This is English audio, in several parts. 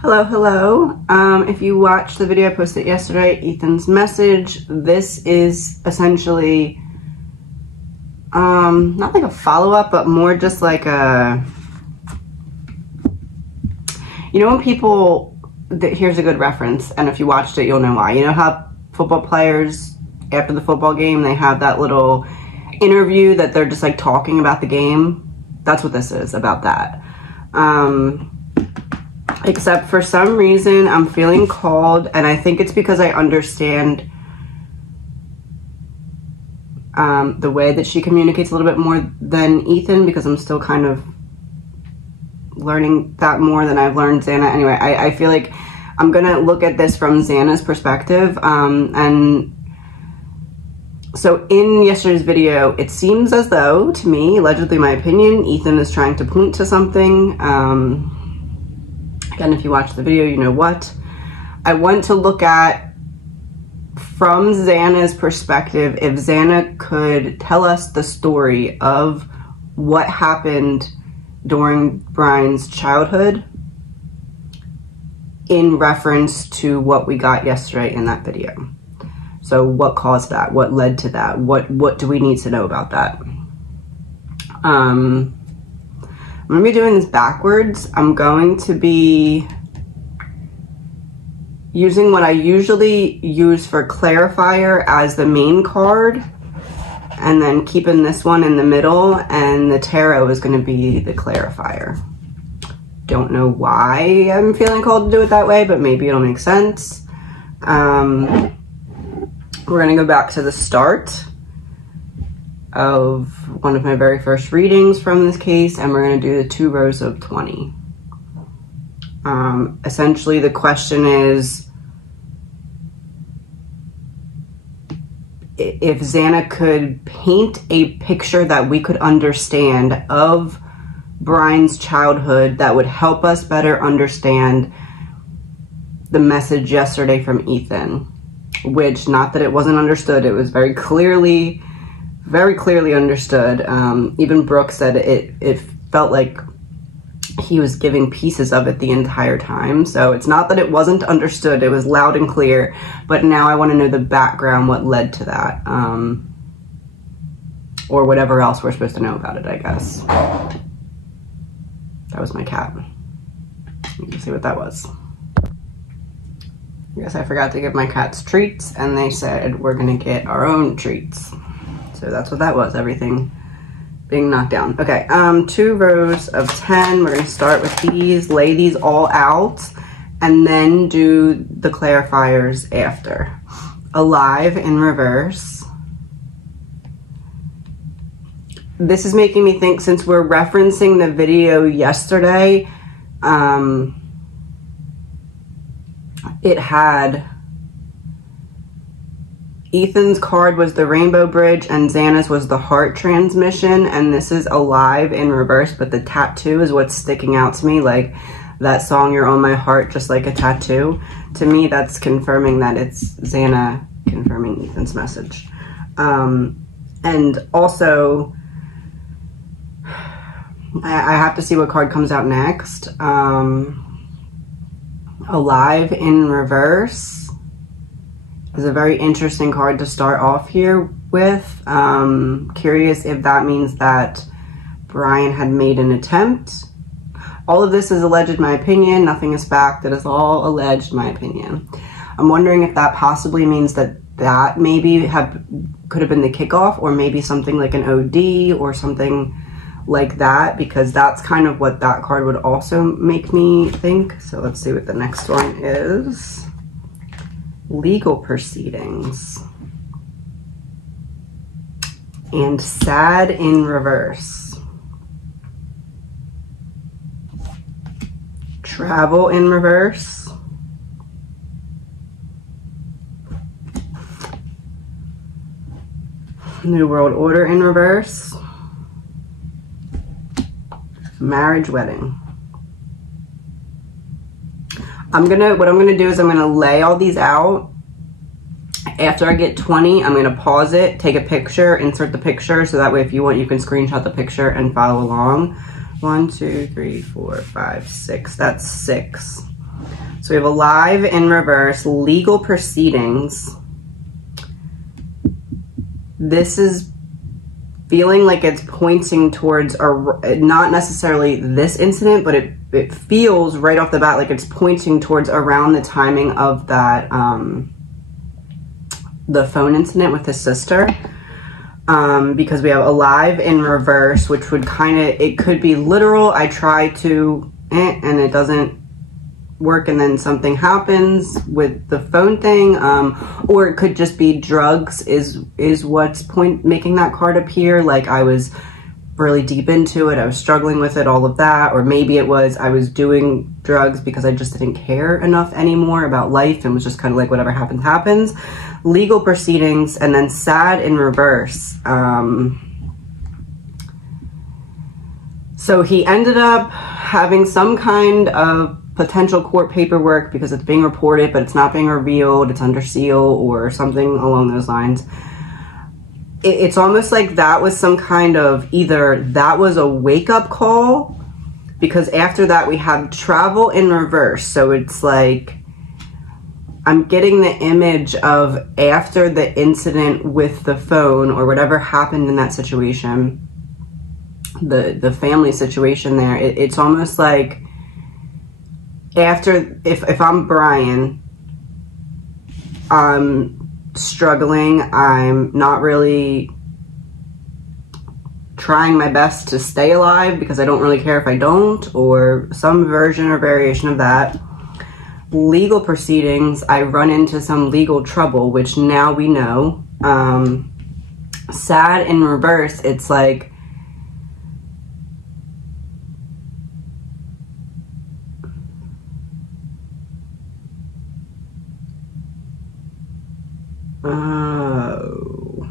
Hello, hello. If you watched the video I posted yesterday, Ethan's message, this is essentially not like a follow-up, but more just like a, you know, when people, here's a good reference, and if you watched it, you'll know why. You know how football players, after the football game, they have that little interview that they're just like talking about the game? That's what this is, about that. Except for some reason, I'm feeling called, and I think it's because I understand the way that she communicates a little bit more than Ethan, because I'm still kind of learning that more than I've learned Xana. Anyway, I feel like I'm gonna look at this from Xana's perspective, and so in yesterday's video, it seems as though, to me, allegedly my opinion, Ethan is trying to point to something. Again, if you watch the video, you know what. I want to look at, from Xana's perspective, if Xana could tell us the story of what happened during Bryan's childhood in reference to what we got yesterday in that video. So what caused that? What led to that? What do we need to know about that? I'm going to be doing this backwards. I'm going to be using what I usually use for clarifier as the main card, and then keeping this one in the middle, and the tarot is going to be the clarifier. Don't know why I'm feeling called to do it that way, but maybe it'll make sense. We're going to go back to the start of one of my very first readings from this case, and we're going to do the 2 rows of 20. Essentially, the question is, if Xana could paint a picture that we could understand of Bryan's childhood that would help us better understand the message yesterday from Ethan. Which, not that it wasn't understood, it was very clearly understood. Even Brooke said it felt like he was giving pieces of it the entire time. So it's not that it wasn't understood, it was loud and clear, but now I want to know the background, what led to that, or whatever else we're supposed to know about it, I guess. That was my cat. You can see what that was. I guess I forgot to give my cats treats, and they said we're gonna get our own treats. So that's what that was, everything being knocked down. Okay, 2 rows of 10. We're gonna start with these, lay these all out, and then do the clarifiers after. Alive in reverse. This is making me think, since we're referencing the video yesterday, it had, Ethan's card was the Rainbow Bridge and Xana's was the Heart Transmission, and this is Alive in reverse, but the tattoo is what's sticking out to me, like that song, You're on My Heart, Just Like a Tattoo. To me, that's confirming that it's Xana confirming Ethan's message. And also, I have to see what card comes out next. Alive in reverse is a very interesting card to start off here with. Curious if that means that Bryan had made an attempt. All of this is alleged, my opinion. Nothing is fact. It is all alleged, my opinion. I'm wondering if that possibly means that that maybe could have been the kickoff, or maybe something like an OD or something like that, because that's kind of what that card would also make me think. So let's see what the next one is. Legal proceedings. And sad in reverse. Travel in reverse. New World Order in reverse. Marriage wedding. What I'm gonna do is I'm gonna lay all these out. After I get 20, I'm gonna pause it, take a picture, insert the picture, so that way if you want, you can screenshot the picture and follow along. 1, 2, 3, 4, 5, 6. That's 6. So we have alive in reverse, legal proceedings. This is feeling like it's pointing towards, not necessarily this incident, but it feels right off the bat like it's pointing towards around the timing of that, the phone incident with his sister. Because we have alive in reverse, which would kind of, it could be literal. I try to, and it doesn't work, and then something happens with the phone thing, or it could just be drugs is what's making that card appear. Like I was really deep into it, I was struggling with it, all of that. Or maybe it was I was doing drugs because I just didn't care enough anymore about life and was just kind of like whatever happens happens. Legal proceedings, and then sad in reverse. So he ended up having some kind of potential court paperwork because it's being reported, but it's not being revealed, it's under seal or something along those lines. It's almost like that was some kind of, either that was a wake-up call, because after that we have travel in reverse. So it's like, I'm getting the image of after the incident with the phone or whatever happened in that situation, the family situation there, it's almost like after, if I'm Bryan, I'm struggling, I'm not really trying my best to stay alive because I don't really care if I don't, or some version or variation of that. Legal proceedings, I run into some legal trouble, which now we know. Sad in reverse, it's like, oh.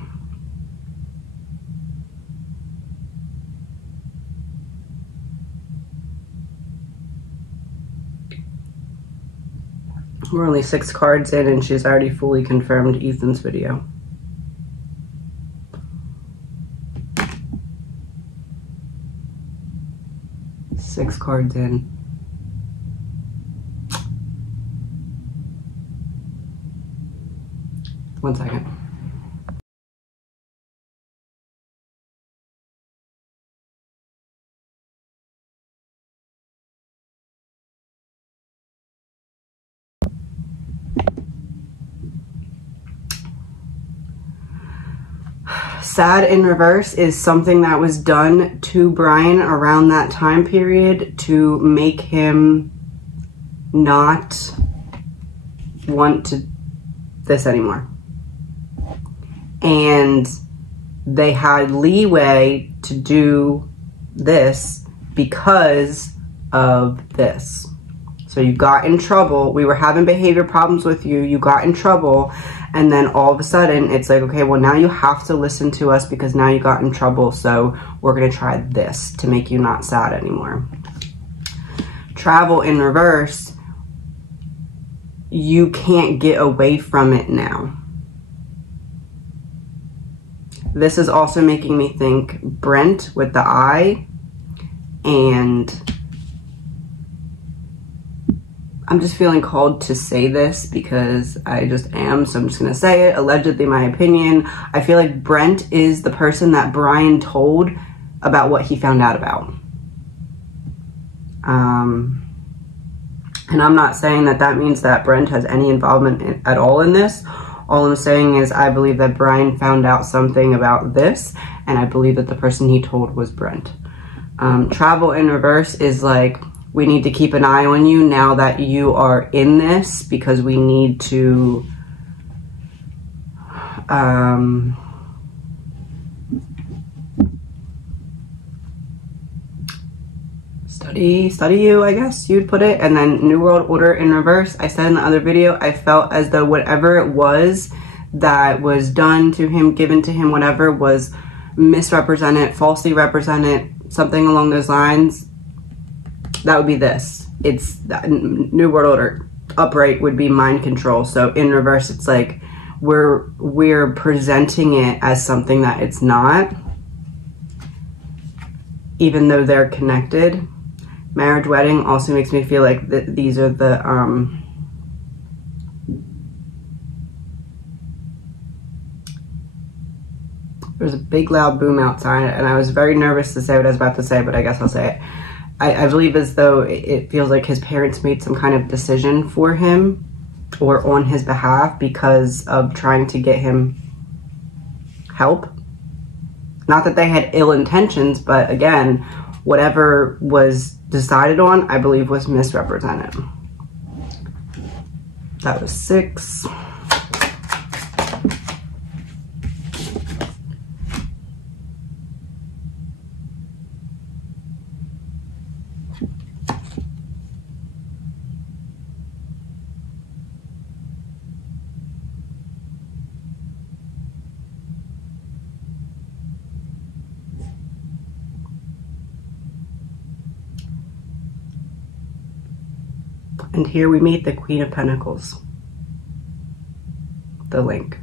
We're only 6 cards in and she's already fully confirmed Ethan's video. Six cards in. One second. Sad in reverse is something that was done to Bryan around that time period to make him not want this anymore. And they had leeway to do this because of this. So you got in trouble, we were having behavior problems with you, you got in trouble, and then all of a sudden it's like, okay, well now you have to listen to us because now you got in trouble, so we're gonna try this to make you not sad anymore. Travel in reverse, you can't get away from it now. This is also making me think Brent with the I, and I'm just feeling called to say this because I just am, so I'm just gonna say it. Allegedly, my opinion. I feel like Brent is the person that Bryan told about what he found out about. And I'm not saying that that means that Brent has any involvement at all in this. All I'm saying is I believe that Bryan found out something about this, and I believe that the person he told was Brent. Travel in reverse is like, we need to keep an eye on you now that you are in this, because we need to study you, I guess you'd put it. And then New World Order in reverse, I said in the other video, I felt as though whatever it was that was done to him, given to him, whatever, was misrepresented, falsely represented, something along those lines. That would be this. It's New World Order. Upright would be mind control. So in reverse, it's like we're presenting it as something that it's not, even though they're connected. Marriage, wedding also makes me feel like these are the, there's a big loud boom outside, and I was very nervous to say what I was about to say, but I guess I'll say it. I believe as though it feels like his parents made some kind of decision for him or on his behalf because of trying to get him help. Not that they had ill intentions, but again, whatever was decided on, I believe, was misrepresented. That was 6. And here we meet the Queen of Pentacles. The link.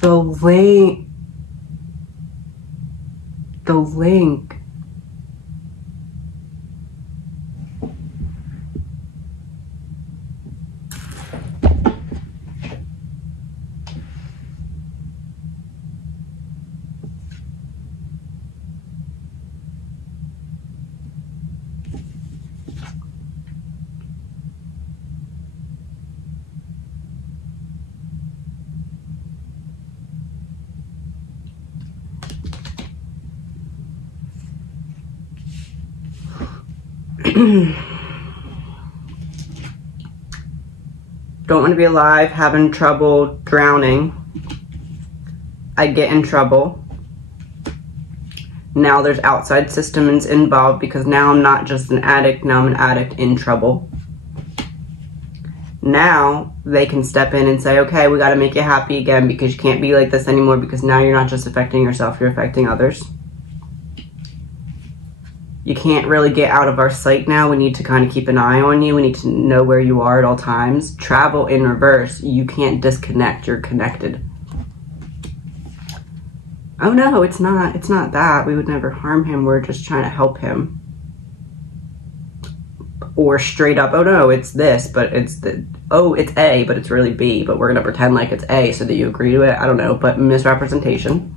The link. The link. Don't want to be alive, having trouble drowning. I get in trouble. Now there's outside systems involved because now I'm not just an addict, now I'm an addict in trouble. Now they can step in and say, okay, we got to make you happy again because you can't be like this anymore because now you're not just affecting yourself, you're affecting others. You can't really get out of our sight now. We need to kind of keep an eye on you. We need to know where you are at all times. Travel in reverse. You can't disconnect. You're connected. Oh no, it's not. It's not that. We would never harm him. We're just trying to help him. Or straight up, oh no, it's this, but it's the, oh, it's A, but it's really B, but we're going to pretend like it's A so that you agree to it. I don't know, but misrepresentation.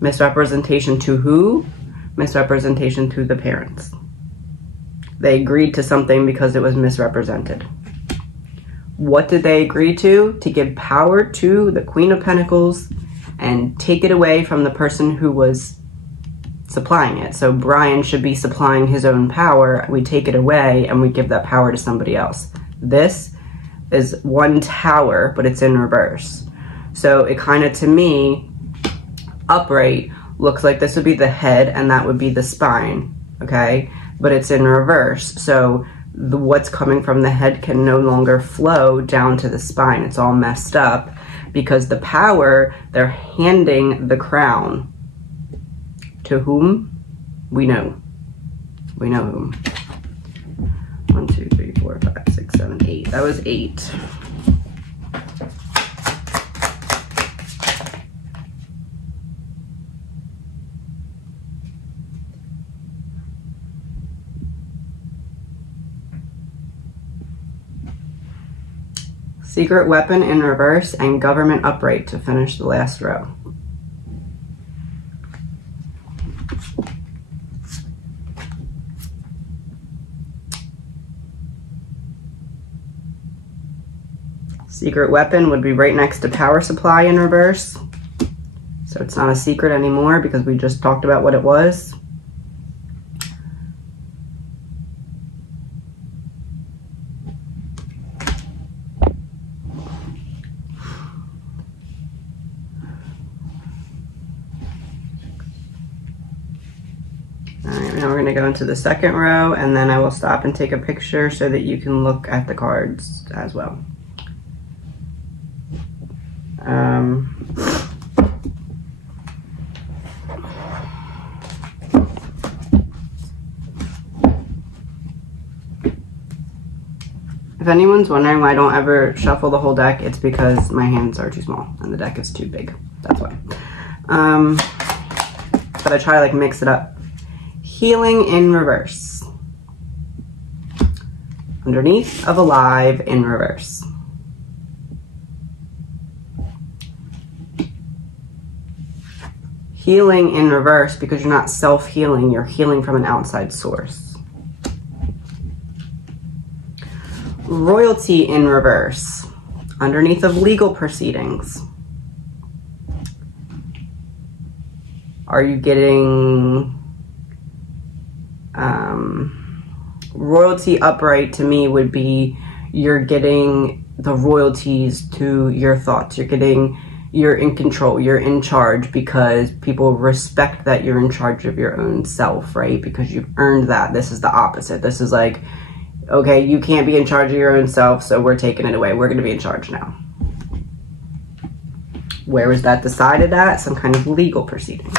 Misrepresentation to who? Misrepresentation to the parents. They agreed to something because it was misrepresented. What did they agree to? To give power to the Queen of Pentacles and take it away from the person who was supplying it. So Bryan should be supplying his own power. We take it away and we give that power to somebody else. This is one tower, but it's in reverse. So it kind of, to me, upright looks like this would be the head and that would be the spine, okay? But it's in reverse, so what's coming from the head can no longer flow down to the spine. It's all messed up because the power, they're handing the crown to whom? We know. We know whom. 1, 2, 3, 4, 5, 6, 7, 8. That was 8. Secret weapon in reverse and government upright to finish the last row. Secret weapon would be right next to power supply in reverse. So it's not a secret anymore because we just talked about what it was. Now we're going to go into the second row and then I will stop and take a picture so that you can look at the cards as well. If anyone's wondering why I don't ever shuffle the whole deck, it's because my hands are too small and the deck is too big. That's why. but I try to like mix it up. Healing in reverse. Underneath of alive in reverse. Healing in reverse because you're not self-healing, you're healing from an outside source. Royalty in reverse. Underneath of legal proceedings. Are you getting royalty upright? To me would be you're getting the royalties to your thoughts. You're in control, you're in charge because people respect that you're in charge of your own self, right? Because you've earned that. This is the opposite. This is like, okay, you can't be in charge of your own self, so we're taking it away. We're going to be in charge now. Where was that decided at? Some kind of legal proceedings.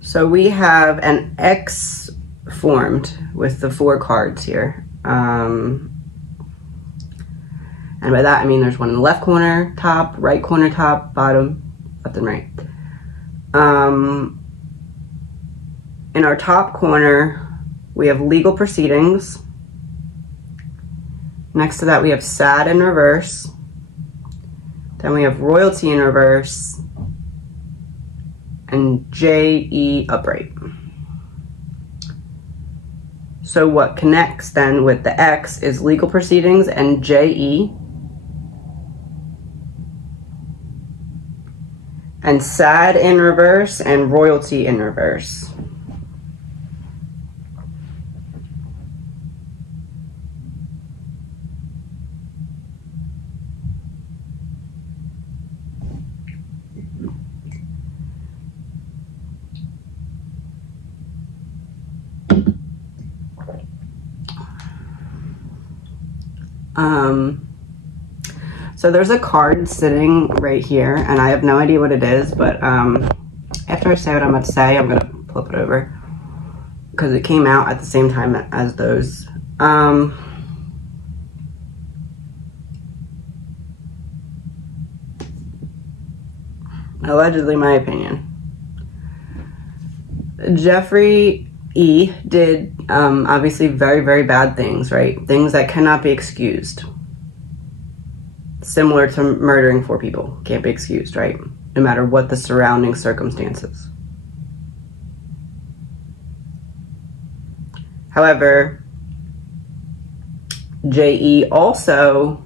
So we have an X formed with the 4 cards here. And by that I mean there's one in the left corner, top, right corner, top, bottom, left and right. In our top corner, we have legal proceedings. Next to that we have sad in reverse. Then we have royalty in reverse. And J-E upright. So what connects then with the X is legal proceedings and J-E. And sad in reverse and royalty in reverse. So there's a card sitting right here, and I have no idea what it is, but after I say what I'm about to say, I'm gonna flip it over because it came out at the same time as those. Allegedly, my opinion. Jeffrey E. did obviously very, very bad things, right? Things that cannot be excused. Similar to murdering 4 people. Can't be excused, right? No matter what the surrounding circumstances. However, J.E. also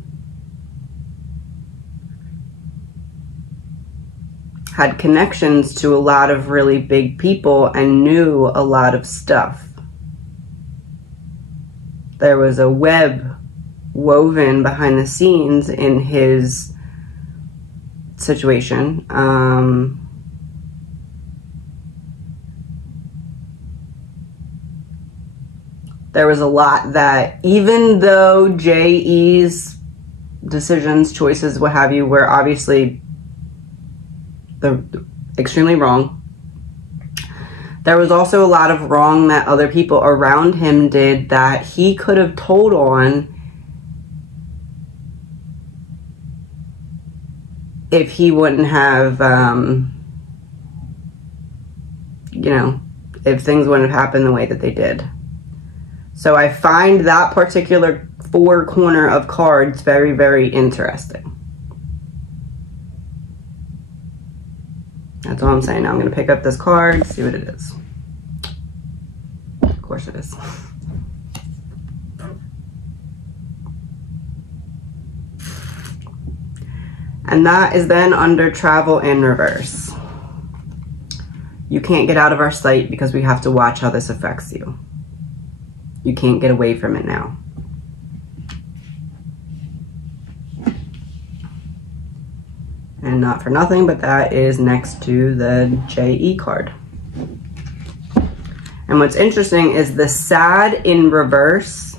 had connections to a lot of really big people and knew a lot of stuff. There was a web woven behind the scenes in his situation. There was a lot that, even though J.E.'s decisions, choices, what have you, were obviously extremely wrong, there was also a lot of wrong that other people around him did that he could have told on if he wouldn't have, you know, if things wouldn't have happened the way that they did. So I find that particular 4 corner of cards very, very interesting. That's all I'm saying. Now I'm going to pick up this card, see what it is. Of course it is. And that is then under travel in reverse. You can't get out of our sight because we have to watch how this affects you. You can't get away from it now. And not for nothing, but that is next to the JE card. And what's interesting is the sad in reverse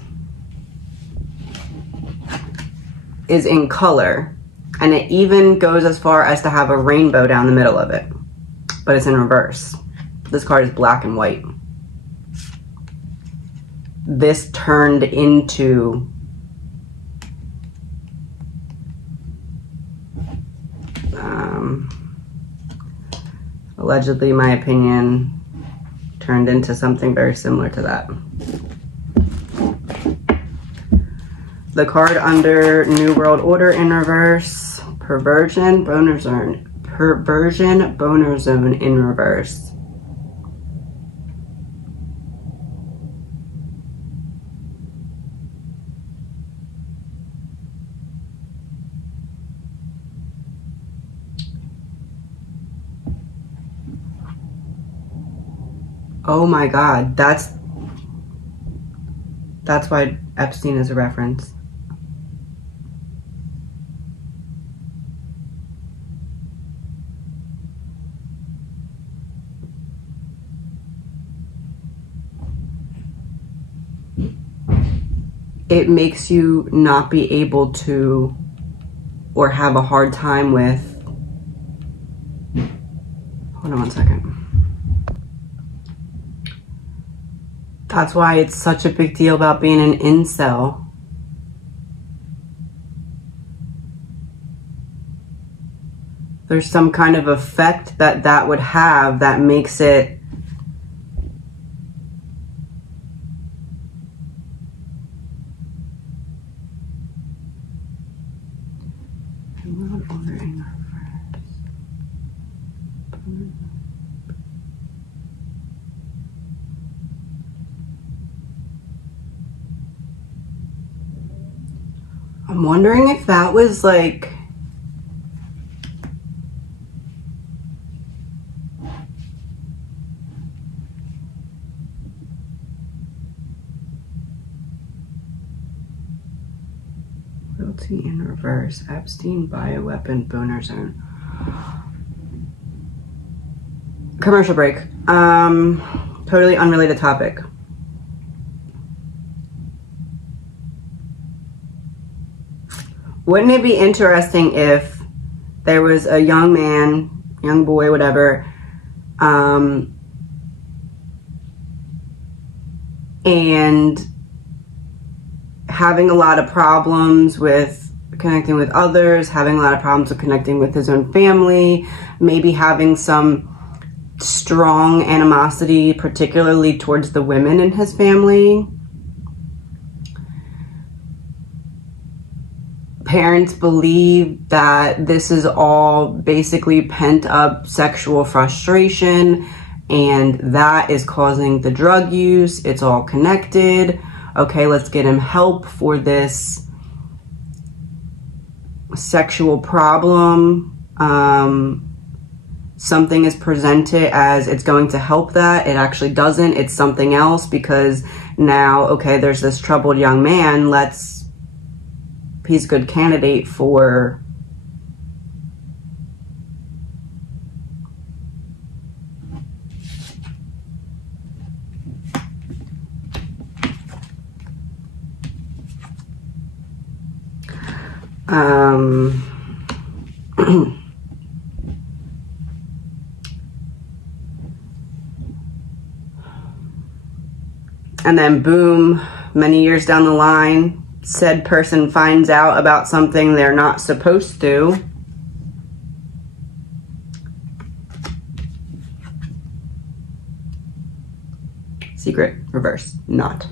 is in color. And it even goes as far as to have a rainbow down the middle of it. But it's in reverse. This card is black and white. This turned into allegedly, my opinion, turned into something very similar to that. The card under New World Order in reverse, Perversion, Boner Zone. Perversion, Boner Zone in reverse. Oh my God, that's why Epstein is a reference. It makes you not be able to, or have a hard time with, hold on one second. That's why it's such a big deal about being an incel. There's some kind of effect that that would have that makes it I'm wondering if that was like royalty in reverse, Epstein bioweapon boner zone. Commercial break. Totally unrelated topic. Wouldn't it be interesting if there was a young man, young boy, whatever, and having a lot of problems with connecting with others, having a lot of problems with connecting with his own family, maybe having some strong animosity, particularly towards the women in his family. Parents believe that this is all basically pent-up sexual frustration, and that is causing the drug use. It's all connected. Okay, let's get him help for this sexual problem. Something is presented as it's going to help that. It actually doesn't. It's something else, because now, okay, there's this troubled young man. He's a good candidate for and then boom, many years down the line, said person finds out about something they're not supposed to. Secret, reverse, not.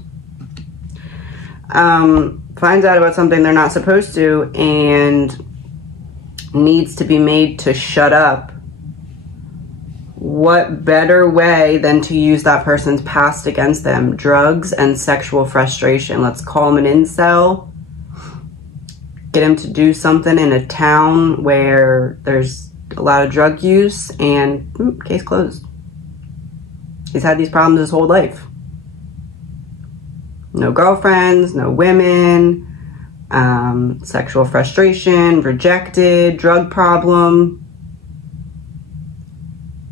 Finds out about something they're not supposed to and needs to be made to shut up. What better way than to use that person's past against them? Drugs and sexual frustration. Let's call him an incel. Get him to do something in a town where there's a lot of drug use, and case closed. He's had these problems his whole life. No girlfriends, no women, sexual frustration, rejected, drug problem.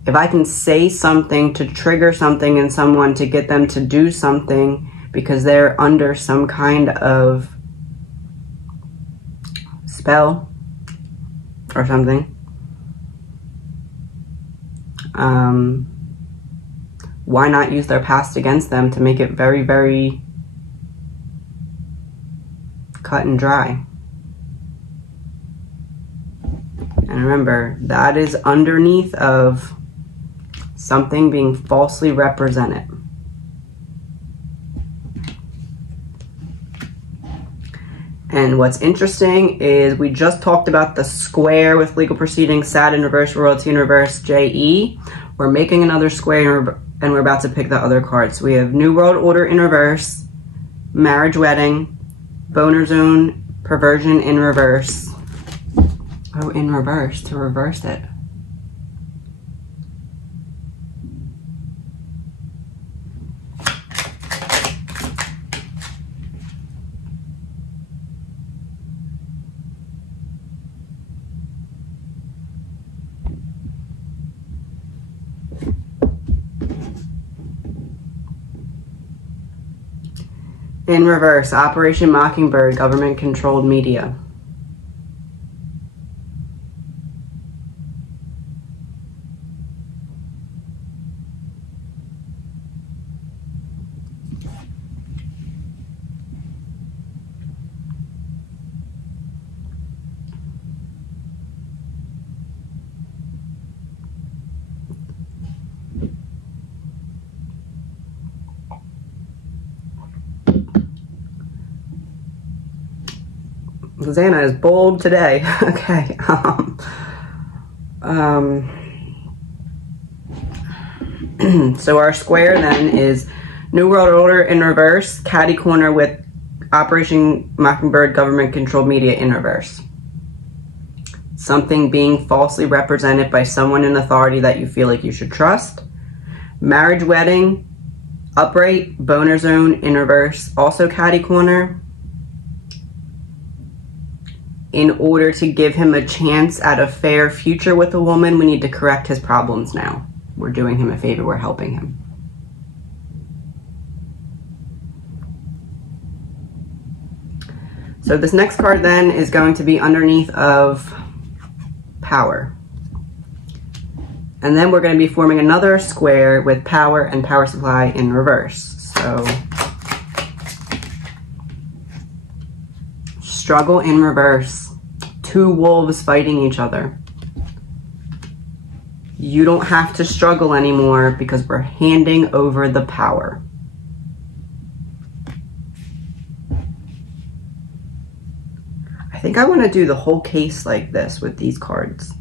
If I can say something to trigger something in someone to get them to do something because they're under some kind of spell or something, why not use their past against them to make it very, very cut and dry? And remember, that is underneath of something being falsely represented. And what's interesting is we just talked about the square with legal proceedings, sad in reverse, royalty in reverse, JE. We're making another square and we're about to pick the other cards. So we have New World Order in reverse, marriage wedding, boner zone, perversion in reverse. Oh, in reverse, to reverse it. In reverse, Operation Mockingbird, government-controlled media. Xana is bold today. Okay. So our square then is New World Order in reverse, catty corner with Operation Mockingbird, government-controlled media in reverse. Something being falsely represented by someone in authority that you feel like you should trust. Marriage wedding, upright, boner zone in reverse, also catty corner. In order to give him a chance at a fair future with a woman, we need to correct his problems now. We're doing him a favor, we're helping him. So this next card then is going to be underneath of power. And then we're going to be forming another square with power and power supply in reverse. So struggle in reverse. Two wolves fighting each other. You don't have to struggle anymore because we're handing over the power. I think I want to do the whole case like this with these cards.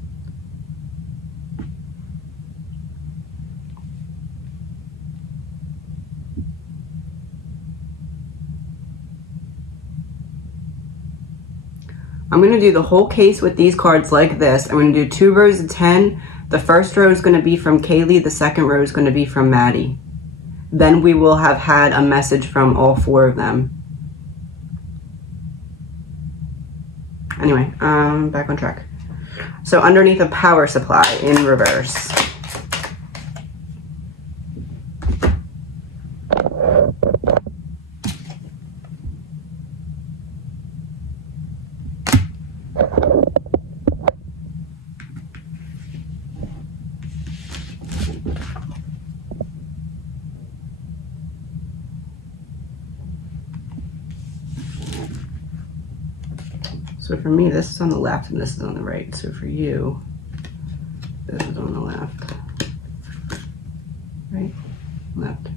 I'm going to do the whole case with these cards like this. I'm going to do 2 rows of 10. The first row is going to be from Kaylee. The second row is going to be from Maddie. Then we will have had a message from all 4 of them. Anyway, back on track. So underneath a power supply in reverse. So for me, this is on the left and this is on the right. So for you, this is on the left. Right? Left.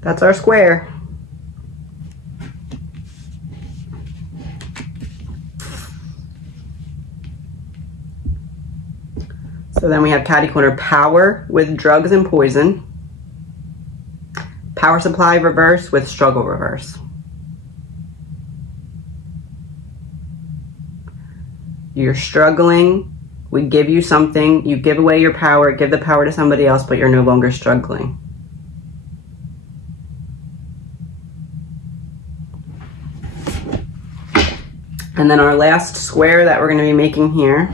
That's our square. So then we have catty corner power with drugs and poison. Power supply reverse with struggle reverse. You're struggling. We give you something. You give away your power, give the power to somebody else, but you're no longer struggling. And then our last square that we're going to be making here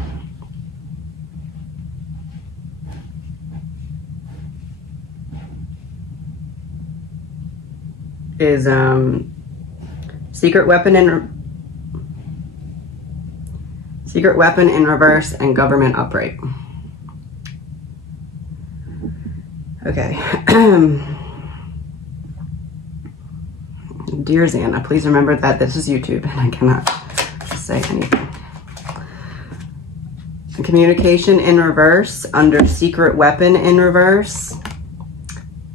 is secret weapon in reverse and government upright. Okay. Dear Xana, please remember that this is YouTube and I cannot say anything. Communication in reverse under secret weapon in reverse.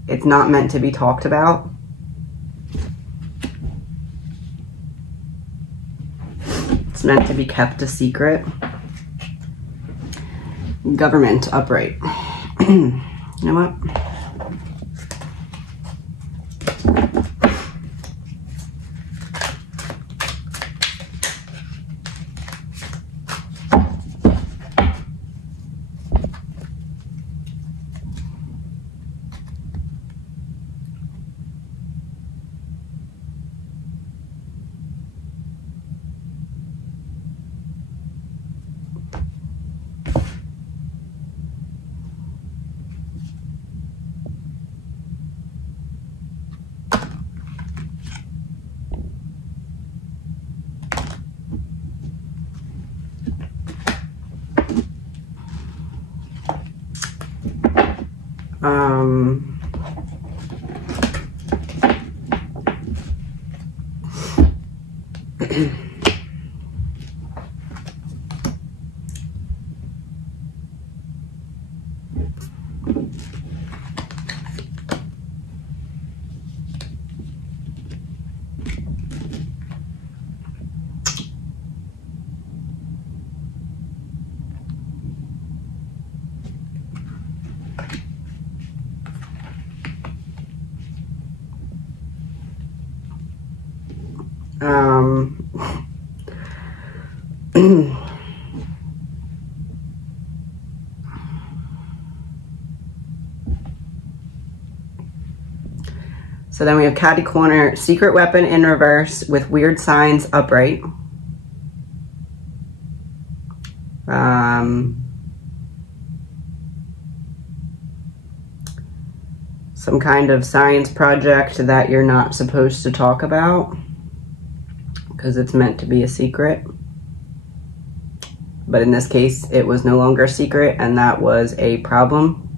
It's not meant to be talked about. It's meant to be kept a secret. Government upright. You know what? So then we have catty corner, secret weapon in reverse with weird signs upright. Some kind of science project that you're not supposed to talk about because it's meant to be a secret. But in this case, it was no longer a secret, and that was a problem.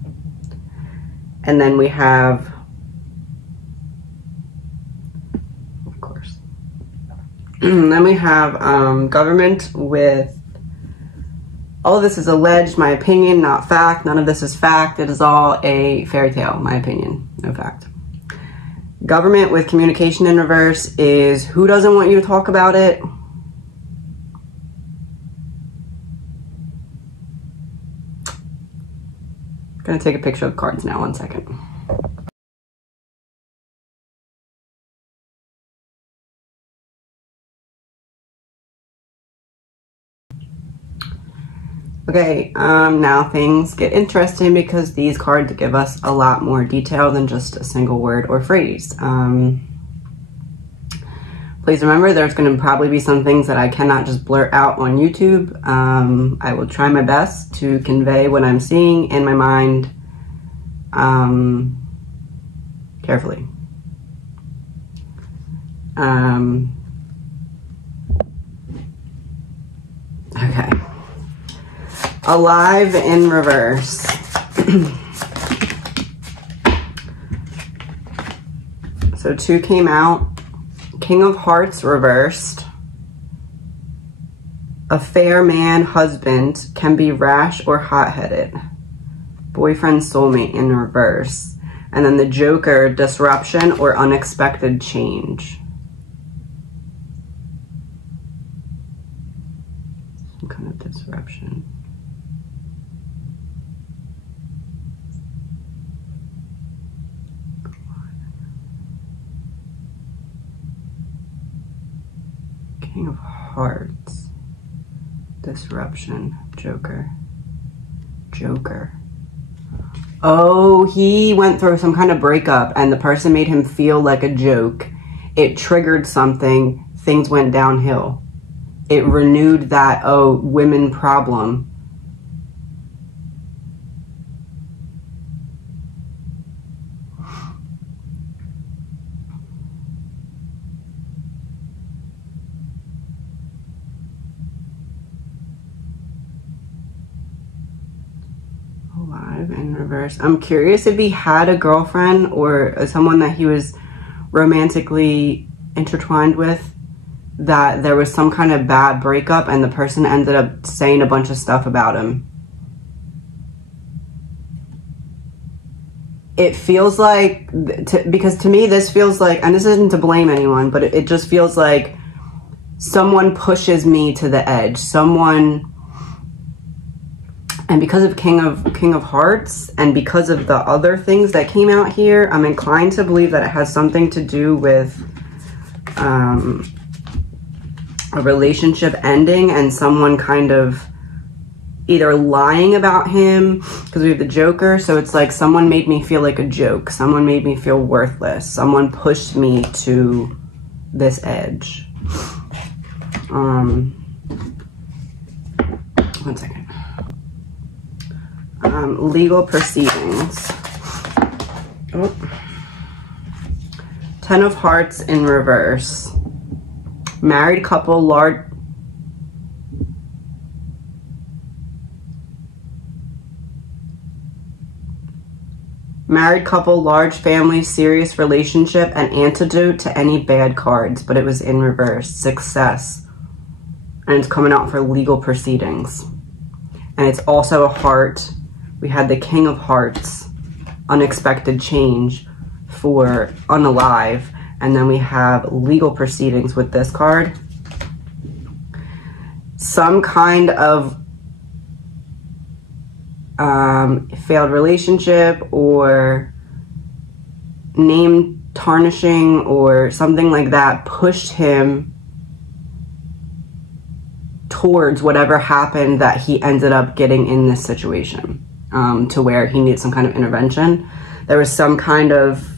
And then we have, of course, then we have government with, all of this is alleged, my opinion, not fact. None of this is fact. It is all a fairy tale, my opinion, no fact. Government with communication in reverse is who doesn't want you to talk about it? I'm gonna take a picture of the cards now, 1 second. Okay, now things get interesting because these cards give us a lot more detail than just a single word or phrase. Please remember there's going to probably be some things that I cannot just blurt out on YouTube. I will try my best to convey what I'm seeing in my mind carefully. Okay. Alive in reverse. So 2 came out. King of Hearts reversed. A fair man, husband, can be rash or hot-headed. Boyfriend, soulmate in reverse. And then the Joker, disruption or unexpected change. Some kind of disruption. King of Hearts. Disruption. Joker. Oh, he went through some kind of breakup and the person made him feel like a joke. It triggered something. Things went downhill. It renewed that, oh, women problem. Alive in reverse. I'm curious if he had a girlfriend or someone that he was romantically intertwined with, that there was some kind of bad breakup and the person ended up saying a bunch of stuff about him. It feels like, because to me this feels like, and this isn't to blame anyone, but it just feels like someone pushes me to the edge. Someone, and because of King of Hearts and because of the other things that came out here, I'm inclined to believe that it has something to do with a relationship ending and someone kind of either lying about him, because we have the Joker, so it's like someone made me feel like a joke, someone made me feel worthless, someone pushed me to this edge. One second. Legal proceedings. Oh. 10 of Hearts in reverse. Married couple, large family, serious relationship, an antidote to any bad cards, but it was in reverse. Success. And it's coming out for legal proceedings. And it's also a heart. We had the King of Hearts, unexpected change for unalive. And then we have legal proceedings with this card. Some kind of failed relationship or name tarnishing or something like that pushed him towards whatever happened that he ended up getting in this situation, to where he needed some kind of intervention. There was some kind of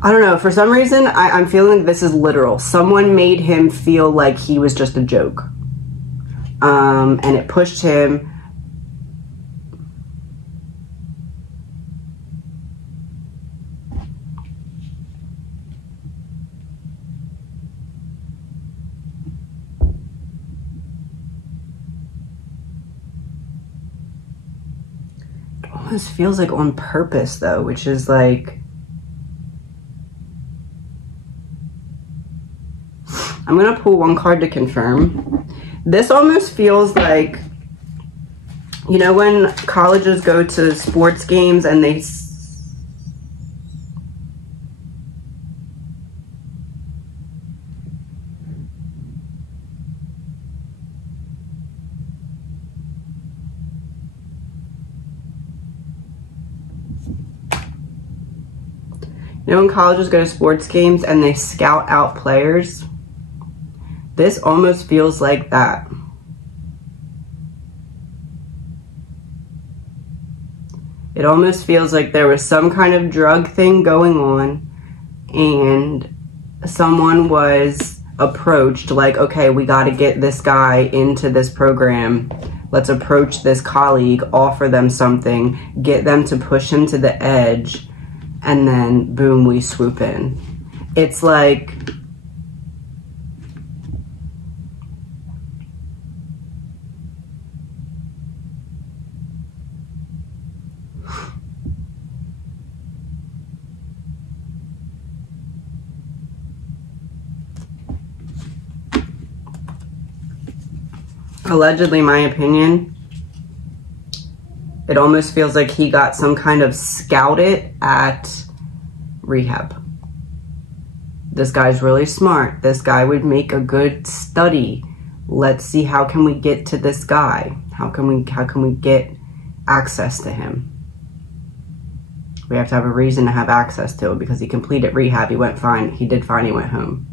I don't know, for some reason, I'm feeling like this is literal. Someone made him feel like he was just a joke. And it pushed him. It almost feels like on purpose, though, which is like, I'm going to pull one card to confirm. This almost feels like, you know, when colleges go to sports games and they when colleges go to sports games and they scout out players. This almost feels like that. It almost feels like there was some kind of drug thing going on and someone was approached like, okay, we got to get this guy into this program. Let's approach this colleague, offer them something, get them to push him to the edge, and then boom, we swoop in. It's like, allegedly, my opinion, it almost feels like he got some kind of scouted at rehab. This guy's really smart. This guy would make a good study. Let's see, how can we get to this guy? How can we get access to him? We have to have a reason to have access to it because he completed rehab. He went fine. He did fine. He went home.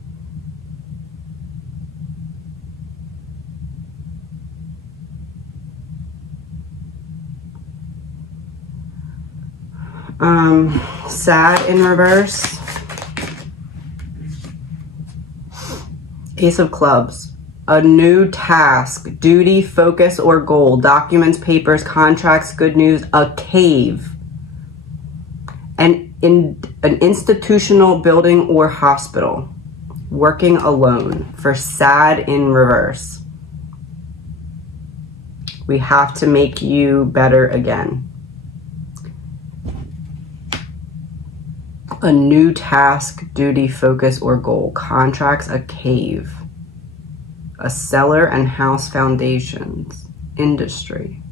Sad in reverse. Ace of Clubs. A new task, duty, focus, or goal. Documents, papers, contracts, good news, a cave. And in an institutional building or hospital. Working alone for sad in reverse. We have to make you better again. A new task, duty, focus, or goal. Contracts, a cave. A cellar and house foundations. Industry.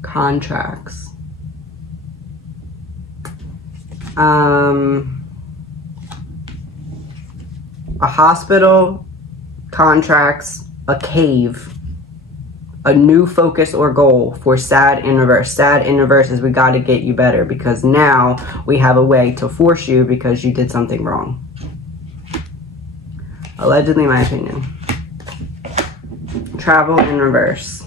Contracts. A hospital, contracts, a cave. A new focus or goal for sad in reverse. Sad in reverse is we got to get you better because now we have a way to force you because you did something wrong. Allegedly, my opinion. Travel in reverse.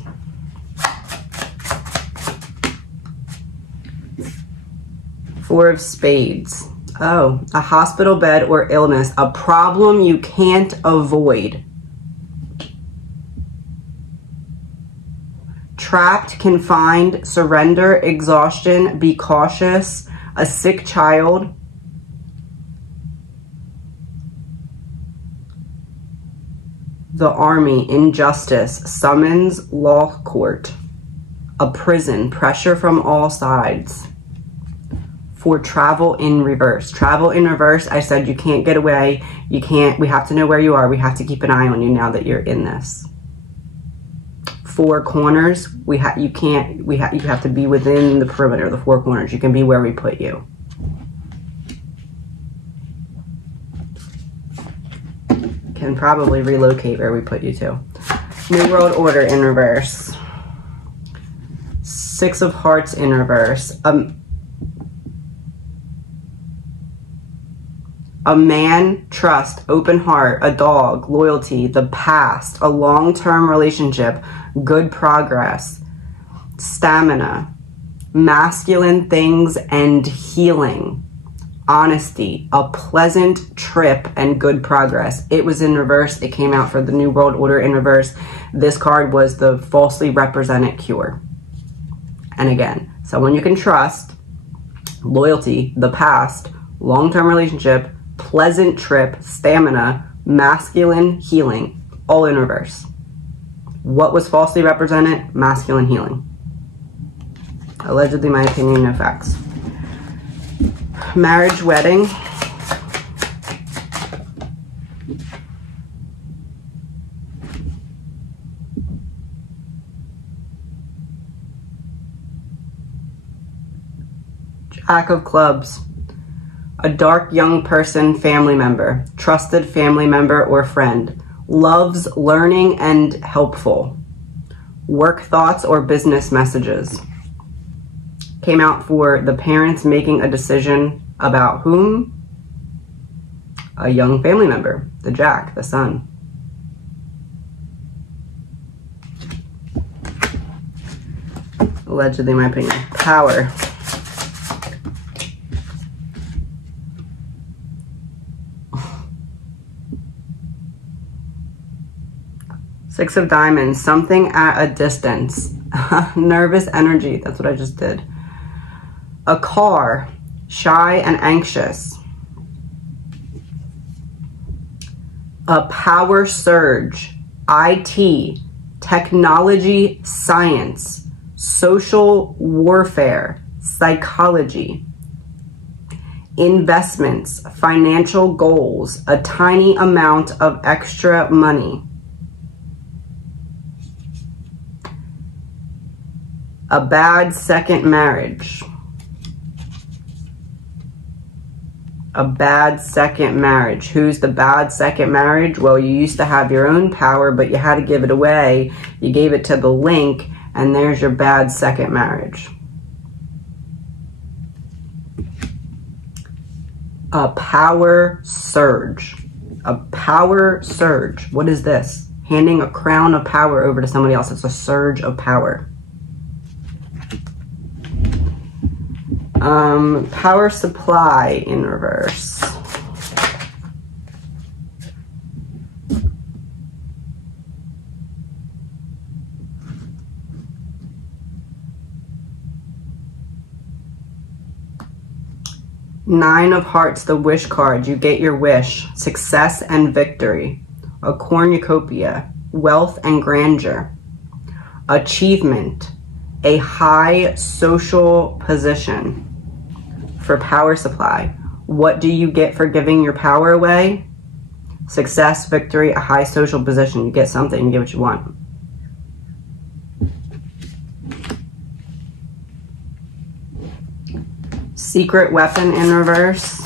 Four of Spades. Oh, a hospital bed or illness. A problem you can't avoid. Trapped, confined, surrender, exhaustion, be cautious, a sick child. The army, injustice, summons, law court. A prison, pressure from all sides. For travel in reverse. Travel in reverse, I said you can't get away. You can't, we have to know where you are. We have to keep an eye on you now that you're in this. Four corners, you have to be within the perimeter, the four corners. You can be where we put you. Can probably relocate where we put you to. New World Order in reverse. Six of Hearts in reverse. A man, trust, open heart, a dog, loyalty, the past, a long-term relationship, good progress, stamina, masculine things and healing, honesty, a pleasant trip, and good progress. It was in reverse. It came out for the New World Order in reverse. This card was the falsely represented cure. And again, someone you can trust, loyalty, the past, long-term relationship, pleasant trip, stamina, masculine healing, all in reverse. What was falsely represented? Masculine healing. Allegedly, my opinion, no facts. Marriage, wedding. Jack of Clubs. A dark young person, family member, trusted family member or friend, loves learning and helpful, work thoughts or business messages. Came out for the parents making a decision about whom? A young family member, the Jack, the son. Allegedly, in my opinion. Power. Six of Diamonds, something at a distance. Nervous energy, that's what I just did. A car, shy and anxious. A power surge, IT, technology, science, social warfare, psychology. Investments, financial goals, a tiny amount of extra money. A bad second marriage. A bad second marriage. Who's the bad second marriage? Well, you used to have your own power, but you had to give it away. You gave it to the link, and there's your bad second marriage. A power surge. A power surge. What is this? Handing a crown of power over to somebody else. It's a surge of power. Power supply in reverse. Nine of Hearts, the wish card. You get your wish. Success and victory. A cornucopia. Wealth and grandeur. Achievement. A high social position. For power supply. What do you get for giving your power away? Success, victory, a high social position. You get something, you get what you want. Secret weapon in reverse.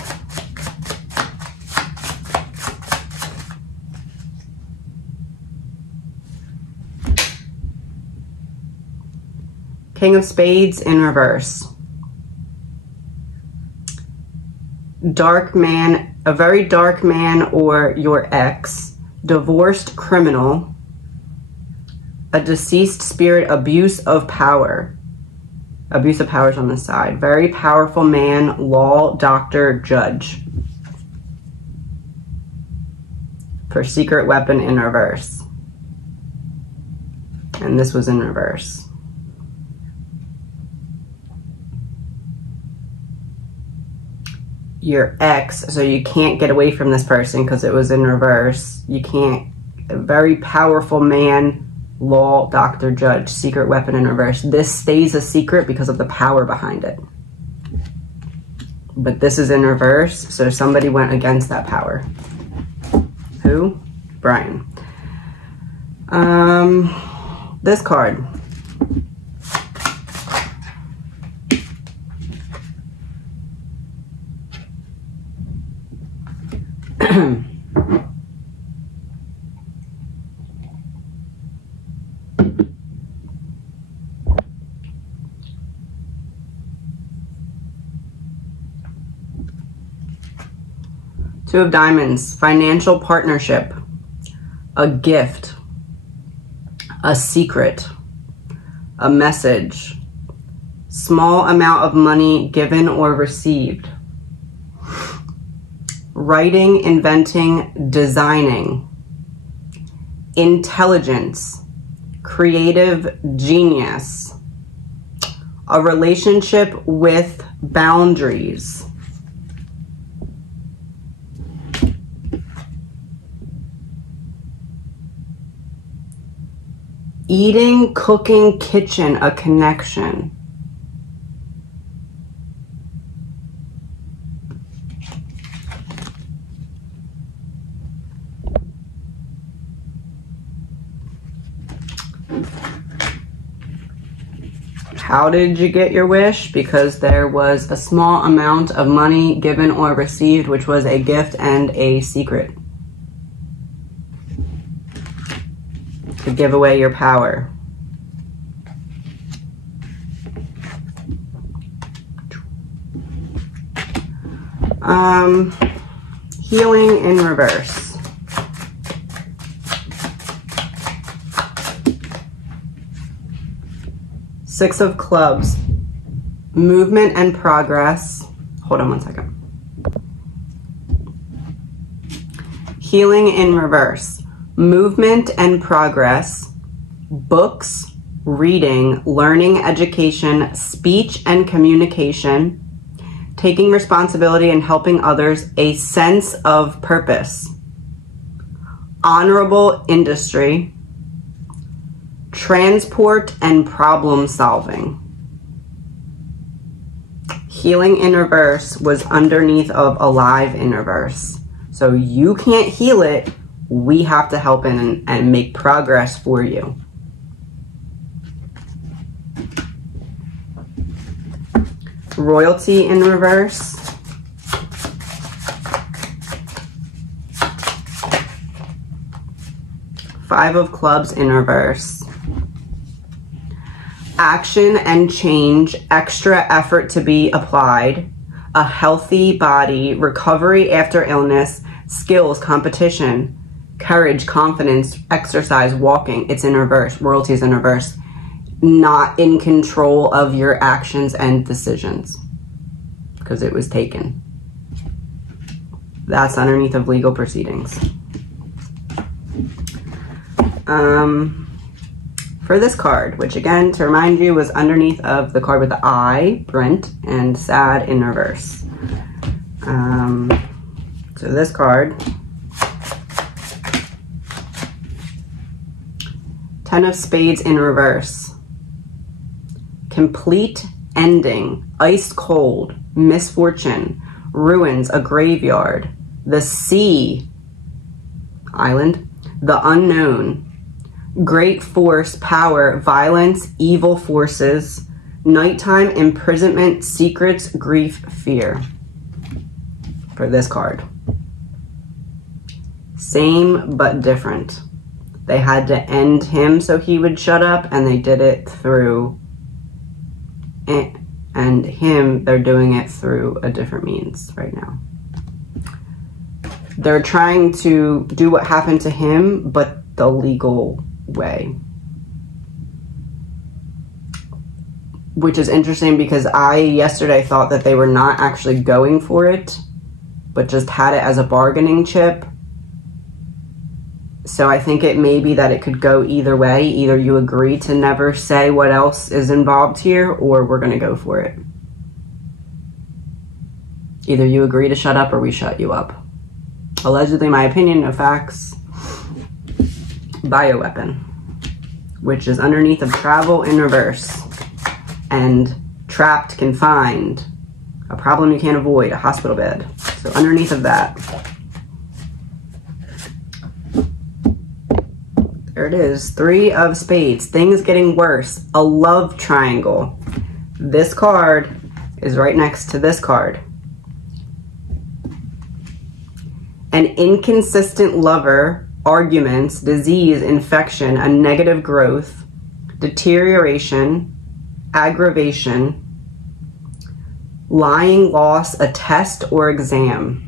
King of Spades in reverse. Dark man, a very dark man or your ex. Divorced criminal. A deceased spirit, abuse of power. Abuse of power is on this side. Very powerful man, law, doctor, judge. For secret weapon in reverse. And this was in reverse. Your ex, so you can't get away from this person because it was in reverse. You can't. A very powerful man, law, doctor, judge, secret weapon in reverse. This stays a secret because of the power behind it. But this is in reverse, so somebody went against that power. Who? Bryan. This card. Two of Diamonds, financial partnership, a gift, a secret, a message, small amount of money given or received, writing, inventing, designing, intelligence, creative genius, a relationship with boundaries, eating, cooking, kitchen, a connection. How did you get your wish? Because there was a small amount of money given or received, which was a gift and a secret. To give away your power. Healing in reverse. Six of Clubs. Movement and progress. Hold on one second. Healing in reverse. Movement and progress, books, reading, learning, education, speech and communication, taking responsibility and helping others, a sense of purpose, honorable industry, transport and problem solving. Healing in reverse was underneath of alive in reverse. So you can't heal it. We have to help in and make progress for you. Royalty in reverse. Five of Clubs in reverse. Action and change, extra effort to be applied. a healthy body, recovery after illness, skills, competition, courage, confidence, exercise, walking. It's in reverse. Royalty is in reverse. Not in control of your actions and decisions because it was taken. That's underneath of legal proceedings. For this card, which again, to remind you, was underneath of the card with the I, Brent, and sad in reverse. So this card, 10 of Spades in reverse. Complete ending, ice cold, misfortune, ruins, a graveyard, the sea, island, the unknown, great force, power, violence, evil forces, nighttime, imprisonment, secrets, grief, fear. For this card. Same but different. They had to end him so he would shut up, and they did it through, and him, they're doing it through a different means right now. They're trying to do what happened to him, but the legal way. Which is interesting because I yesterday thought that they were not actually going for it, but just had it as a bargaining chip. So I think it may be that it could go either way. Either you agree to never say what else is involved here, or we're going to go for it. Either you agree to shut up or we shut you up. Allegedly, my opinion, no facts. Bioweapon, which is underneath of travel in reverse, and trapped, confined, a problem you can't avoid, a hospital bed. So underneath of that, there it is, 3 of Spades, things getting worse, a love triangle. This card is right next to this card. An inconsistent lover, arguments, disease, infection, a negative growth, deterioration, aggravation, lying, loss, a test or exam.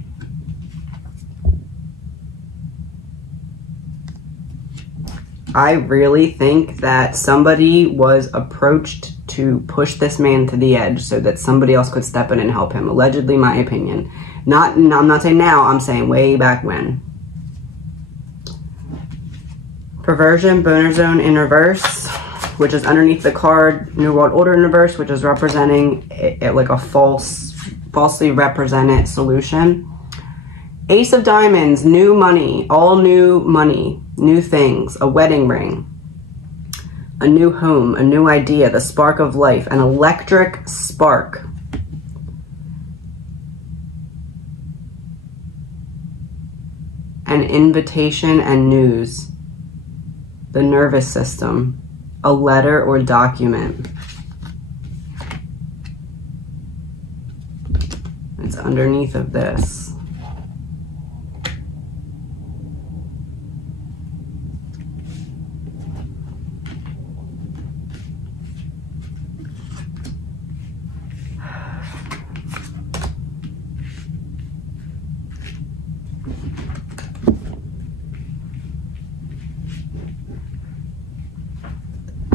I really think that somebody was approached to push this man to the edge so that somebody else could step in and help him. Allegedly, my opinion. I'm not saying now, I'm saying way back when. Perversion, boner zone in reverse, which is underneath the card New World Order in reverse, which is representing it like a falsely represented solution. Ace of Diamonds, new money, all new money, new things, a wedding ring, a new home, a new idea, the spark of life, an electric spark. An invitation and news, the nervous system, a letter or document. It's underneath of this.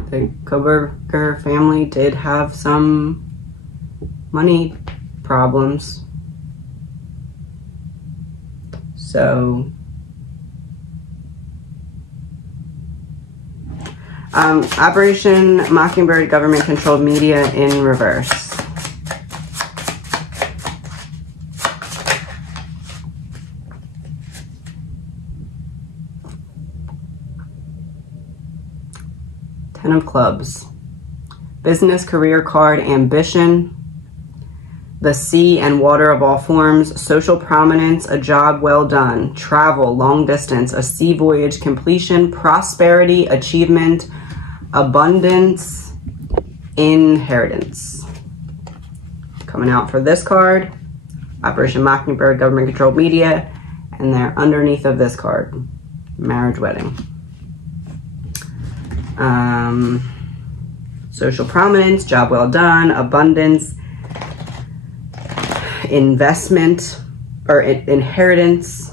The Coburger family did have some money problems. So, Operation Mockingbird, government-controlled media in reverse. Ten of Clubs. Business, career card, ambition. The sea and water of all forms, social prominence, a job well done, travel, long distance, a sea voyage, completion, prosperity, achievement, abundance, inheritance. Coming out for this card, Operation Mockingbird, government-controlled media, and they're underneath of this card, marriage, wedding. Social prominence, job well done, abundance, investment or inheritance,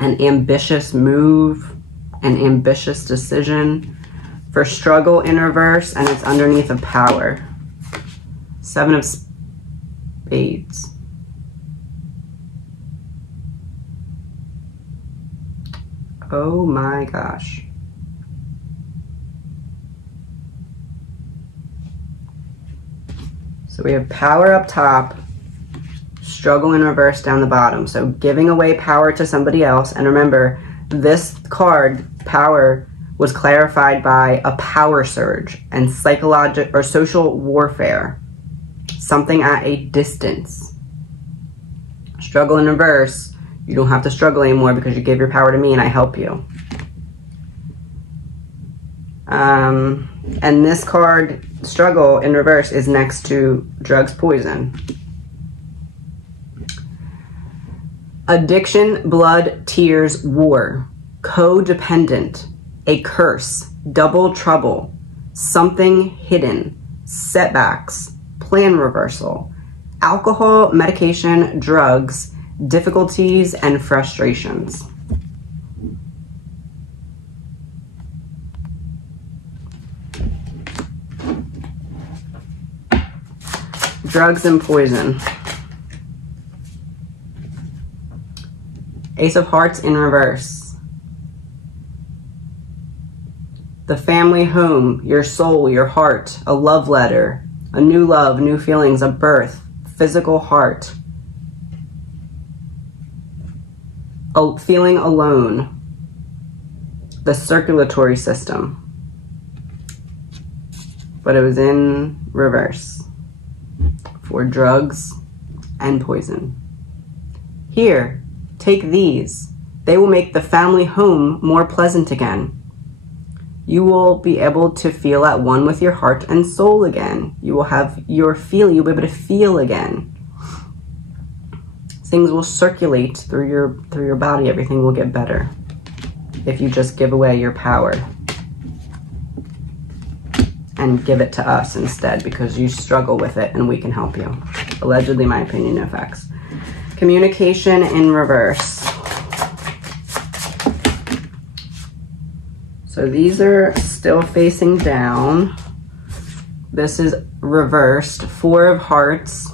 an ambitious move, an ambitious decision. For struggle in reverse, and it's underneath a power. 7 of spades. Oh my gosh. So we have power up top, struggle in reverse down the bottom. So giving away power to somebody else. And remember, this card, power, was clarified by a power surge and psychological or social warfare. Something at a distance. Struggle in reverse, you don't have to struggle anymore because you give your power to me and I help you. And this card, struggle in reverse, is next to drugs, poison. Addiction, blood, tears, war. Codependent, a curse, double trouble, something hidden, setbacks, plan reversal, alcohol, medication, drugs, difficulties, and frustrations. Drugs and poison. Ace of Hearts in reverse. The family home, your soul, your heart, a love letter, a new love, new feelings, a birth, physical heart, feeling alone, the circulatory system. But it was in reverse for drugs and poison. Here, take these. They will make the family home more pleasant again. You will be able to feel at one with your heart and soul again. You will have your feeling, you'll be able to feel again. Things will circulate through your body. Everything will get better if you just give away your power and give it to us instead, because you struggle with it and we can help you. Allegedly, my opinion, no facts. Communication in reverse. So these are still facing down. This is reversed. 4 of Hearts.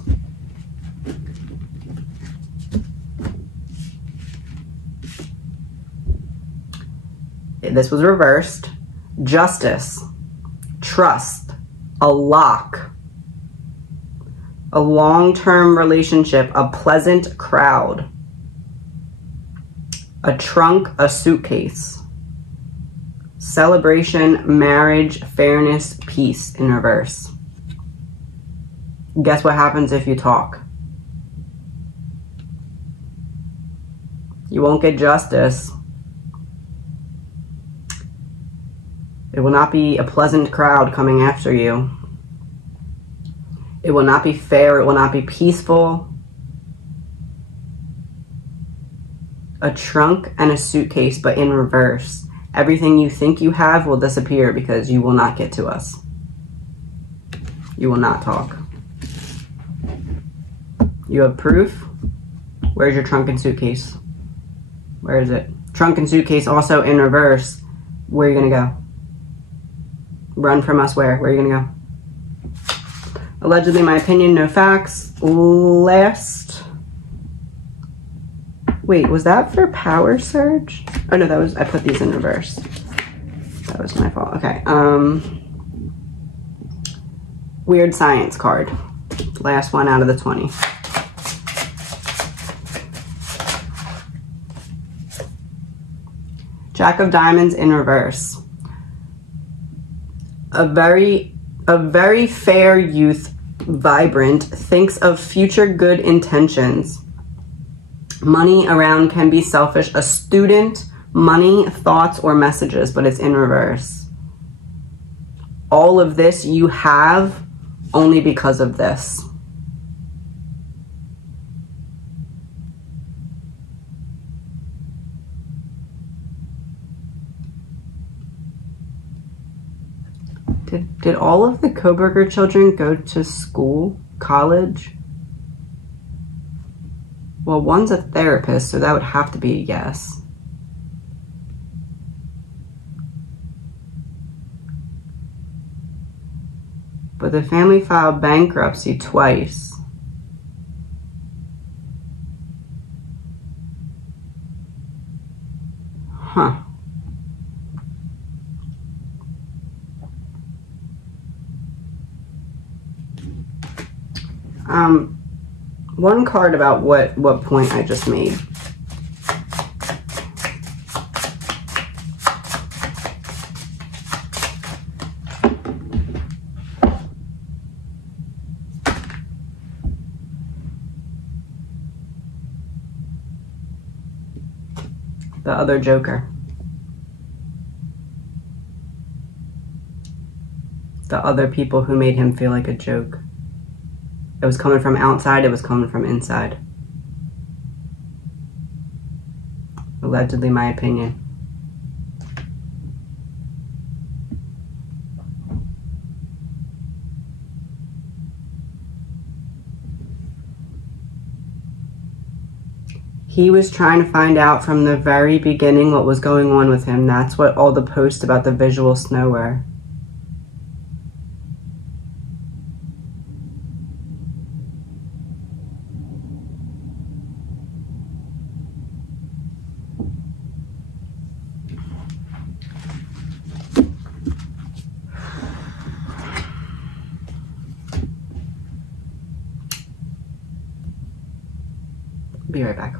This was reversed. Justice. Trust. A lock. A long-term relationship. A pleasant crowd. A trunk. A suitcase. Celebration, marriage, fairness, peace in reverse. Guess what happens if you talk? You won't get justice. It will not be a pleasant crowd coming after you. It will not be fair. It will not be peaceful. A trunk and a suitcase, but in reverse. Everything you think you have will disappear because you will not get to us. You will not talk. You have proof? Where's your trunk and suitcase? Where is it? Trunk and suitcase also in reverse. Where are you going to go? Run from us where? Where are you going to go? Allegedly, my opinion, no facts. Last. Wait, was that for power surge? Oh no, that was, I put these in reverse. That was my fault. Okay. Weird science card. Last one out of the 20. Jack of Diamonds in reverse. A very fair youth, vibrant, thinks of future good intentions. Money around can be selfish. A student, money, thoughts, or messages, but it's in reverse. All of this you have only because of this. Did all of the Coburger children go to school? college. Well, one's a therapist, so that would have to be a yes. But the family filed bankruptcy twice. Huh. One card about what point I just made. The other Joker. The other people who made him feel like a joke. It was coming from outside, it was coming from inside. Allegedly, my opinion. He was trying to find out from the very beginning what was going on with him. That's what all the posts about the visual snow were. Be right back.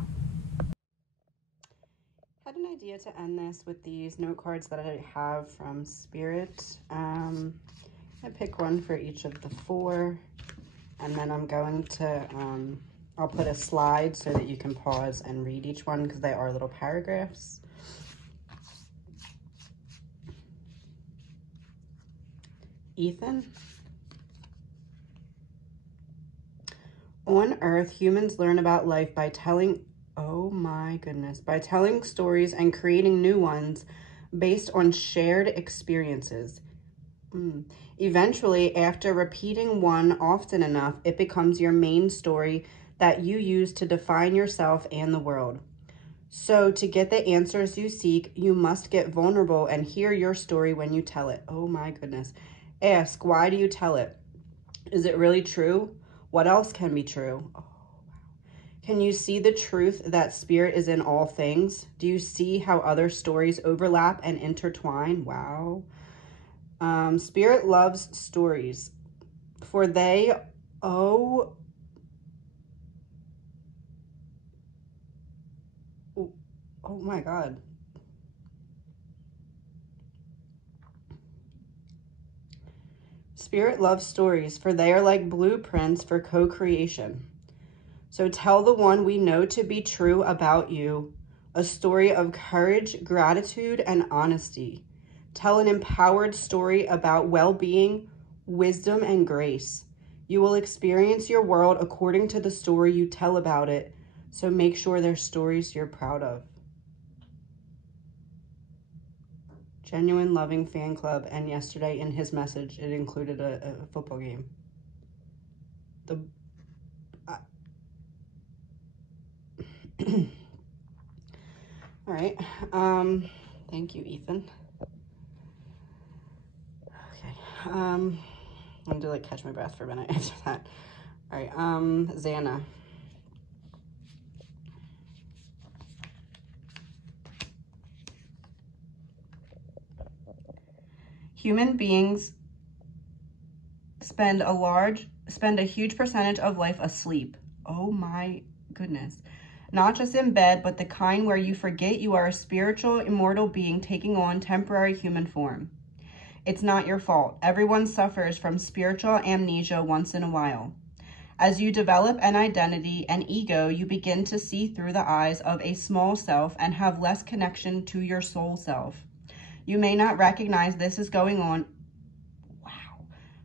Had an idea to end this with these note cards that I have from Spirit. I pick one for each of the four, and then I'm going to, I'll put a slide so that you can pause and read each one because they are little paragraphs. Ethan. On Earth, humans learn about life by telling, oh my goodness, by telling stories and creating new ones based on shared experiences. Eventually, after repeating one often enough, it becomes your main story that you use to define yourself and the world. So to get the answers you seek, you must get vulnerable and hear your story when you tell it. Oh my goodness. Ask, why do you tell it? Is it really true? What else can be true? Oh, wow. Can you see the truth that spirit is in all things? Do you see how other stories overlap and intertwine? Wow. Spirit loves stories, for they, oh my God. Spirit loves stories, for they are like blueprints for co-creation. So tell the one we know to be true about you, a story of courage, gratitude, and honesty. Tell an empowered story about well-being, wisdom, and grace. You will experience your world according to the story you tell about it, so make sure they're stories you're proud of. Genuine loving fan club, and yesterday in his message, it included a football game. All right. Thank you, Ethan. Okay. I'm going to like catch my breath for a minute after that. All right. Xana. Human beings spend a huge percentage of life asleep. Oh my goodness. Not just in bed, but the kind where you forget you are a spiritual, immortal being taking on temporary human form. It's not your fault. Everyone suffers from spiritual amnesia once in a while. As you develop an identity and ego, you begin to see through the eyes of a small self and have less connection to your soul self. You may not recognize this is going on, wow,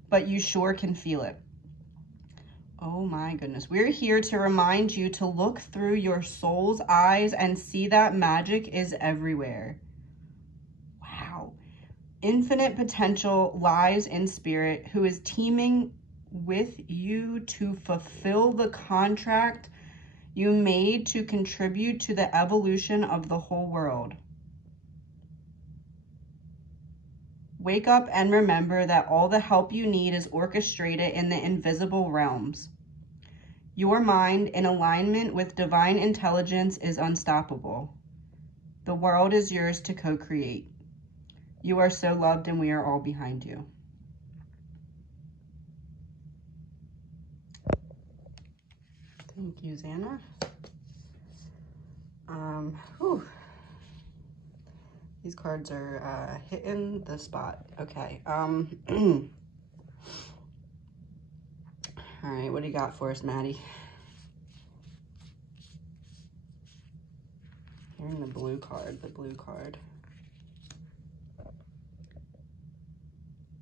but you sure can feel it. Oh my goodness. We're here to remind you to look through your soul's eyes and see that magic is everywhere. Wow. Infinite potential lies in spirit, who is teeming with you to fulfill the contract you made to contribute to the evolution of the whole world. Wake up and remember that all the help you need is orchestrated in the invisible realms. Your mind, in alignment with divine intelligence, is unstoppable. The world is yours to co-create. You are so loved and we are all behind you. Thank you, Xana. These cards are hitting the spot. Okay. All right, what do you got for us, Maddie? Here's the blue card,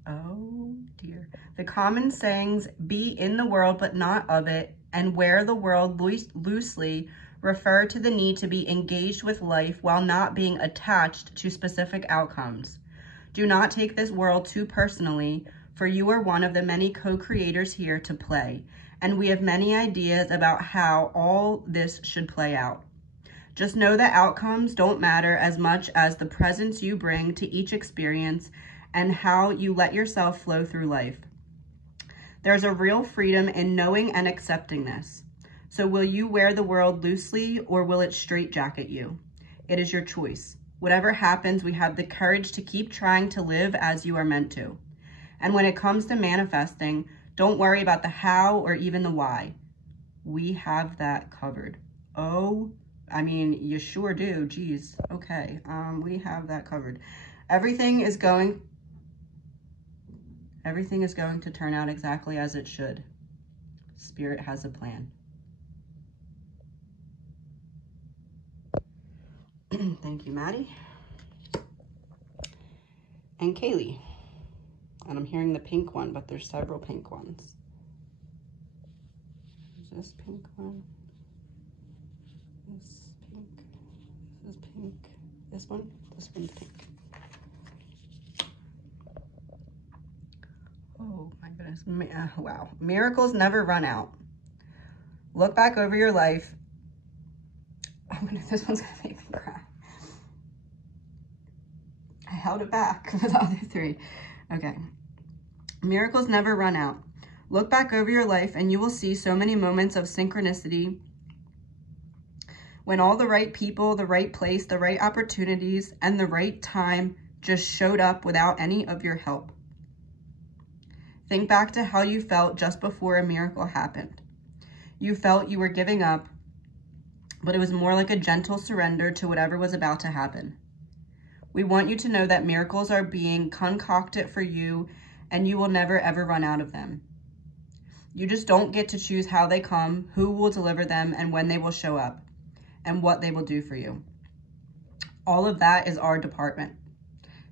Oh dear. The common sayings, be in the world but not of it, and wear the world loosely, refer to the need to be engaged with life while not being attached to specific outcomes. Do not take this world too personally, for you are one of the many co-creators here to play, and we have many ideas about how all this should play out. Just know that outcomes don't matter as much as the presence you bring to each experience and how you let yourself flow through life. There's a real freedom in knowing and accepting this. So will you wear the world loosely or will it straitjacket you? It is your choice. Whatever happens, we have the courage to keep trying to live as you are meant to. And when it comes to manifesting, don't worry about the how or even the why. We have that covered. Oh, I mean, you sure do. Geez. Okay. We have that covered. Everything is going to turn out exactly as it should. Spirit has a plan. Thank you, Maddie. And Kaylee. And I'm hearing the pink one, but there's several pink ones. Is this pink one? This pink. This is pink. This one? This one's pink. Oh my goodness. Wow. Miracles never run out. Look back over your life. This one's gonna make me cry. I held it back for the other three. Okay. Miracles never run out. Look back over your life and you will see so many moments of synchronicity when all the right people, the right place, the right opportunities, and the right time just showed up without any of your help. Think back to how you felt just before a miracle happened. You felt you were giving up, but it was more like a gentle surrender to whatever was about to happen. We want you to know that miracles are being concocted for you and you will never ever run out of them. You just don't get to choose how they come, who will deliver them, and when they will show up, and what they will do for you. All of that is our department.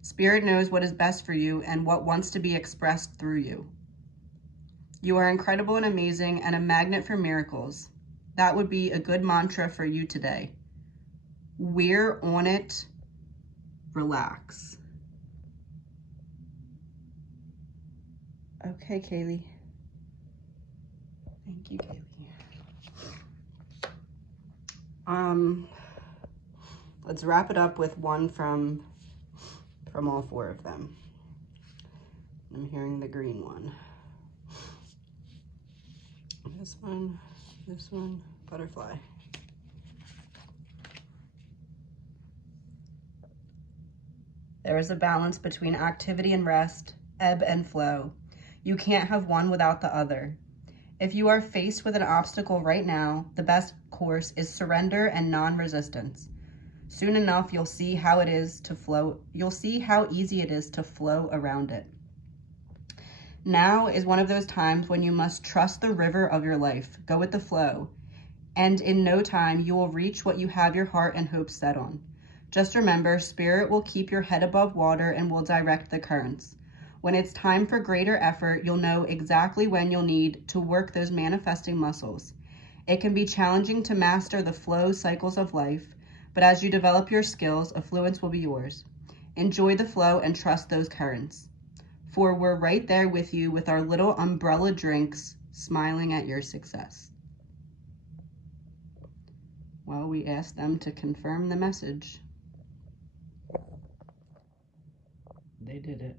Spirit knows what is best for you and what wants to be expressed through you. You are incredible and amazing and a magnet for miracles. That would be a good mantra for you today. We're on it. Relax. Okay, Kaylee. Thank you, Kaylee. Let's wrap it up with one from all four of them. I'm hearing the green one. This one, butterfly. There is a balance between activity and rest, ebb and flow. You can't have one without the other. If you are faced with an obstacle right now, the best course is surrender and non-resistance. Soon enough, you'll see how it is to flow. You'll see how easy it is to flow around it. Now is one of those times when you must trust the river of your life, go with the flow, and in no time you will reach what you have your heart and hopes set on. Just remember, Spirit will keep your head above water and will direct the currents. When it's time for greater effort, you'll know exactly when you'll need to work those manifesting muscles. It can be challenging to master the flow cycles of life, but as you develop your skills, affluence will be yours. Enjoy the flow and trust those currents. for we're right there with you with our little umbrella drinks, smiling at your success. Well, we asked them to confirm the message. They did it.